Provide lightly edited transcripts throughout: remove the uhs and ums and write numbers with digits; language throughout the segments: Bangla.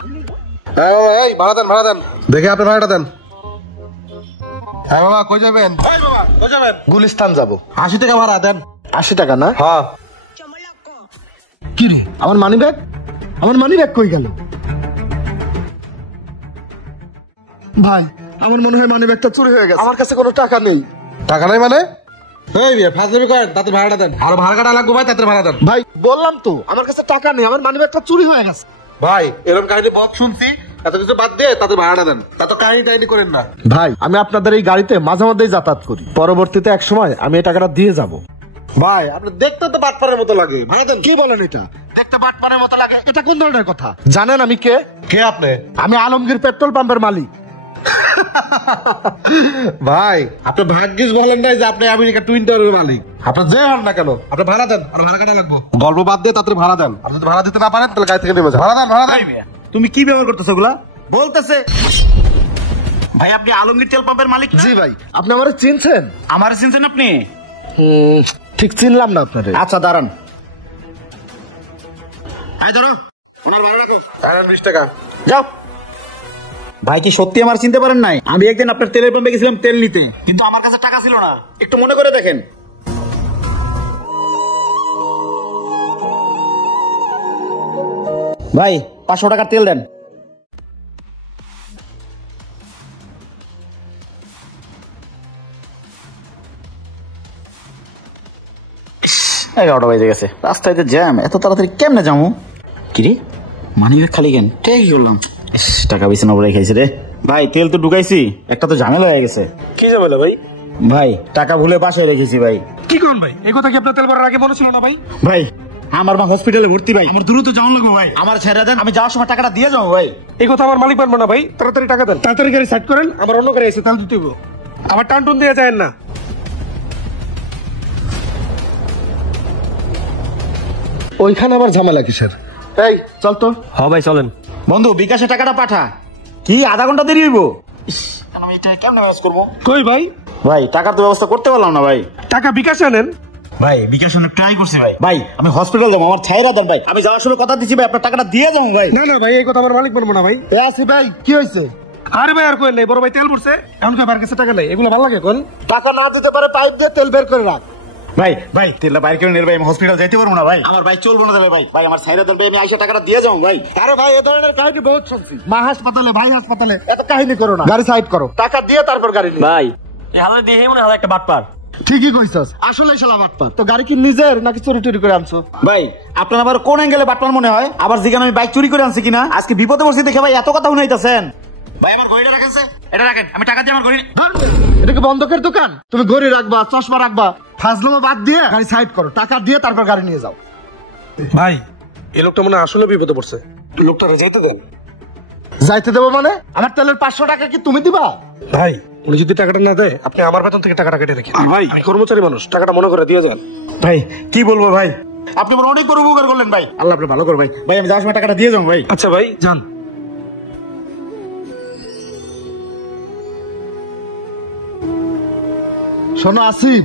এই ভাড়া দেন, ভাড়া দেন। দেখে আপনি ভাড়াটা দেন। হ্যাঁ বাবা, কই যাবেন? এই বাবা, কই যাবেন? গুলিস্তান যাব। 80 টাকা ভাড়া দেন। 80 টাকা না? হ্যাঁ। কি রে, আমার মানি ব্যাগ? আমার মানি ব্যাগ কই গেল? ভাই, আমার মনে হয় মানি ব্যাগটা চুরি হয়ে গেছে। আমার কাছে কোনো টাকা নেই। টাকা নাই মানে? এই বিয়ে ফাজলামি করেন, তাতে ভাড়াটা দেন। আর ভাড়া কাটা লাগবে ভাই, তাতে ভাড়া দেন। ভাই বললাম তো আমার কাছে টাকা নেই, আমার মানি ব্যাগটা চুরি হয়ে গেছে। ভাই এরকম কাহিনী বহুত শুনছি, এত কিছু বাদ দিয়ে তাতে ভাড়াটা দেন। তা তো কাহিনী টাহিনী করেন না। ভাই আমি আপনাদের এই গাড়িতে মাঝে মধ্যেই যাতায়াত করি, পরবর্তীতে এক সময় আমি এই টাকাটা দিয়ে যাব। ভাই আপনি দেখতে তো বাটপারের মতো লাগে, ভাড়া দেন। কি বলেন এটা? দেখতে বাটপারের মতো লাগে? এটা কোন ধরনের কথা? জানেন আমি কে? কে আপনি? আমি আলমগীর পেট্রোল পাম্পের মালিক। ভাই আপনি ভাগ্যিস বলেন নাই যে আপনি আমেরিকা টুইন টাওয়ারের মালিক। আপনি যে হন না কেন, আপনি ভাড়া দেন। আর ভাড়া কাটা লাগবে। গল্প বাদ দিয়ে তাতে ভাড়া দেন। আর যদি ভাড়া দিতে না পারেন তাহলে গাড়ি থেকে নেমে যান। ভাড়া দেন, ভাড়া দেন। তুমি কি ব্যবহার করতেছো ওগুলা? বলতেছে ভাই আপনি আলমগীর তেল পাম্পের মালিক? জি ভাই। আপনি আমারে চিনছেন? আমার চিনছেন আপনি? ঠিক চিনলাম না আপনারে। আচ্ছা দাঁড়ান, এই ধরো ওনার ভাড়া রাখো। 20 টাকা। যাও। ভাই কি সত্যি আমার চিনতে পারেন নাই? আমি একদিন আপনার তেলের পাম্পে গেছিলাম তেল নিতে, কিন্তু আমার কাছে টাকা ছিল না। একটু মনে করে দেখেন। ভাই 500 টাকার তেল দেন। এগারোটা বেজে গেছে, রাস্তায় তো জ্যাম, এত তাড়াতাড়ি কেমনে যাবো? কিরে মানি ব্যাগ খালি কেন? ঠিক করলাম, টাকা বিছানা পরে খাইছে রে। ভাই তেল তো ঢুকাইছি, একটা তো ঝামেলা হয়ে গেছে। কি ঝামেলা ভাই? ভাই টাকা ভুলে পাশে রেখেছি ভাই। কি কোন ভাই? এই কথা কি আপনার তেল ভরার আগে মনে ছিল না ভাই? ভাই আমার মা হসপিটালে ভর্তি ভাই, আমার দ্রুত যাওয়ার লাগবে ভাই। আমার ছেড়ে দেন, আমি যাওয়ার সময় টাকাটা দিয়ে যাবো ভাই। এই কথা আমার মালিক মানবো না ভাই। তাড়াতাড়ি টাকা দেন, তাড়াতাড়ি গাড়ি সাইড করেন। আমার অন্য গাড়ি এসে তেল দিতে হবে। আবার টান টুন দিয়ে যায় না। ওইখানে আবার ঝামেলা কিসের? এই চল তো। হ্যাঁ ভাই চলেন। বন্ধু বিকাশে টাকাটা পাঠা। কি আধা ঘন্টা দেরি হইব? আমি এটা কেমনে ম্যানেজ করবো? কই ভাই? ভাই টাকার তো ব্যবস্থা করতে পারলাম না ভাই। টাকা বিকাশে আনেন। ভাই বিকাশ অনেক ট্রাই করছি ভাই। ভাই আমি হসপিটাল যাবো, আমার ছাইরা দেন ভাই। আমি যাওয়ার সময় কথা দিচ্ছি ভাই, আপনার টাকাটা দিয়ে যাবো ভাই। না না ভাই, এই কথা আমার মালিক মানবো না ভাই। আসি ভাই, কি হয়েছে? আরে ভাই আর কই নাই, বড় ভাই তেল পড়ছে, এখন কি আমার কাছে টাকা নাই? এগুলো ভালো লাগে কোন? টাকা না দিতে পারে পাইপ দিয়ে তেল বের করে রাখ। ভাই ভাই তেলটা বাইরে করে নিয়ে ভাই, আমি হসপিটাল যাইতে পারবো না ভাই। আমার ভাই চলবো না ভাই। ভাই আমার ছাইরা দেন ভাই, আমি আইসা টাকাটা দিয়ে যাবো ভাই। আরে ভাই এ ধরনের কাহিনী বহুত শুনছি। মা হাসপাতালে, ভাই হাসপাতালে, এত কাহিনী করো না। গাড়ি সাইড করো, টাকা দিয়ে তারপর গাড়ি নিয়ে। ভাই এই হালে দিয়ে মনে হয় একটা বাটপার। ঠিকই কইছস, আসলে শালা বাটপার। তো গাড়ি কি নিজের নাকি চুরি টুরি করে আনছো? ভাই আপনার আবার কোন অ্যাঙ্গেলে বাটপার মনে হয়? আবার জিগান আমি বাইক চুরি করে আনছি কিনা? আজকে বিপদে পড়ছি দেখে ভাই এত কথা শুনাইতেছেন। ভাই আমার ঘড়িটা রাখেন, এটা রাখেন, আমি টাকা দিয়ে আমার ঘড়ি। এটা কি বন্ধকের দোকান? তুমি ঘড়ি রাখবা, চশমা রাখবা, ফাজলামো বাদ দিয়ে গাড়ি সাইড করো, টাকা দিয়ে তারপর গাড়ি নিয়ে যাও। ভাই এই লোকটা মনে হয় আসলে বিপদে পড়ছে। লোকটারে যাইতে দেন। যাইতে দেবো মানে? আমার তেলের 500 টাকা কি তুমি দিবা? ভাই উনি যদি টাকাটা না দেয়, আপনি আমার বেতন থেকে টাকাটা কেটে রাখেন। ভাই আমি কর্মচারী মানুষ, টাকাটা মনে করে দিয়ে যান। ভাই কি বলবো ভাই, আপনি আমার অনেক বড় উপকার করলেন ভাই। আল্লাহ আপনি ভালো করো ভাই। ভাই আমি যাওয়ার সময় টাকাটা দিয়ে যাবো ভাই। আচ্ছা ভাই যান। শোনো আসিফ,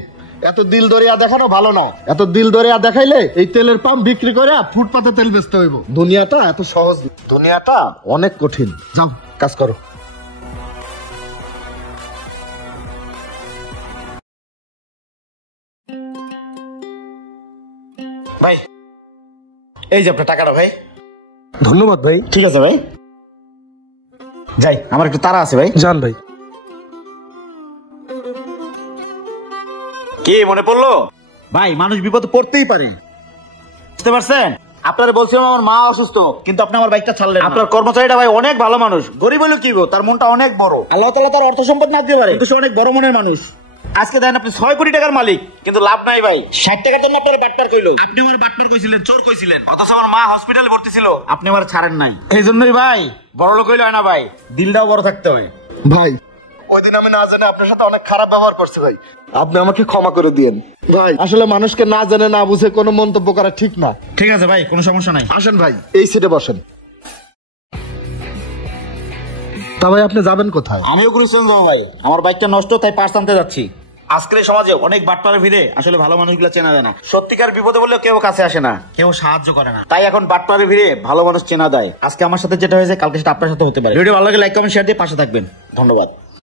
এত দিল দরিয়া দেখানো ভালো না। এত দিল দরিয়া দেখাইলে এই তেলের পাম্প বিক্রি করে ফুটপাতে তেল বেচতে হইব। দুনিয়াটা এত সহজ, দুনিয়াটা অনেক কঠিন। যাও কাজ করো। ভাই এই যে আপনার টাকাটা ভাই। ধন্যবাদ ভাই। ঠিক আছে ভাই, যাই, আমার একটু তাড়া আছে ভাই। যান ভাই। কি মনে পড়লো? ভাই মানুষ বিপদে পড়তেই পারে, বুঝতে পারছেন? আপনারা বলছিলাম আমার মা অসুস্থ, কিন্তু আপনি আমার বাইকটা ছাড়লেন। আপনার কর্মচারীটা ভাই অনেক ভালো মানুষ, গরিব হলো কি গো, তার মনটা অনেক বড়। আল্লাহ তাআলা তার অর্থ সম্পদ না দিতে পারে, কিন্তু সে অনেক বড় মনের মানুষ। আজকে দেখেন আপনি 6 কোটি টাকার মালিক, কিন্তু লাভ নাই ভাই। 60 টাকার জন্য আপনার বাটপার কইলো, আপনি আমার বাটপার কইছিলেন, চোর কইছিলেন। অথচ আমার মা হসপিটালে ভর্তি ছিল, আপনি আমার ছাড়েন নাই। এই জন্যই ভাই বড় লোক হইলে হয় না ভাই, দিলটাও বড় থাকতে হয়। ভাই ওই দিন আমি না জেনে আপনার সাথে অনেক খারাপ ব্যবহার করছি ভাই, আপনি আমাকে ক্ষমা করে দিয়েন ভাই। আসলে মানুষকে না জেনে না বুঝে কোনো মন্তব্য করা ঠিক না। ঠিক আছে ভাই, কোনো সমস্যা নাই। আসেন ভাই, এই সিটে বসেন। তা ভাই আপনি যাবেন কোথায়? আমিও করেছিলাম যাবো ভাই, আমার বাইকটা নষ্ট, তাই পার্স আনতে যাচ্ছি। আজকের এই সমাজে অনেক বাটপাড়ার ভিড়ে আসলে ভালো মানুষগুলো চেনা যায় না। সত্যিকার বিপদে বললেও কেউ কাছে আসে না, কেউ সাহায্য করে না। তাই এখন বাটপাড়ার ভিড়ে ভালো মানুষ চেনা দেয়। আজকে আমার সাথে যেটা হয়েছে কালকে সেটা আপনার সাথে হতে পারে। ভিডিও ভালো লাগে লাইক কমেন্ট শেয়ার দিয়ে পাশে থাকবেন। ধন্যবাদ।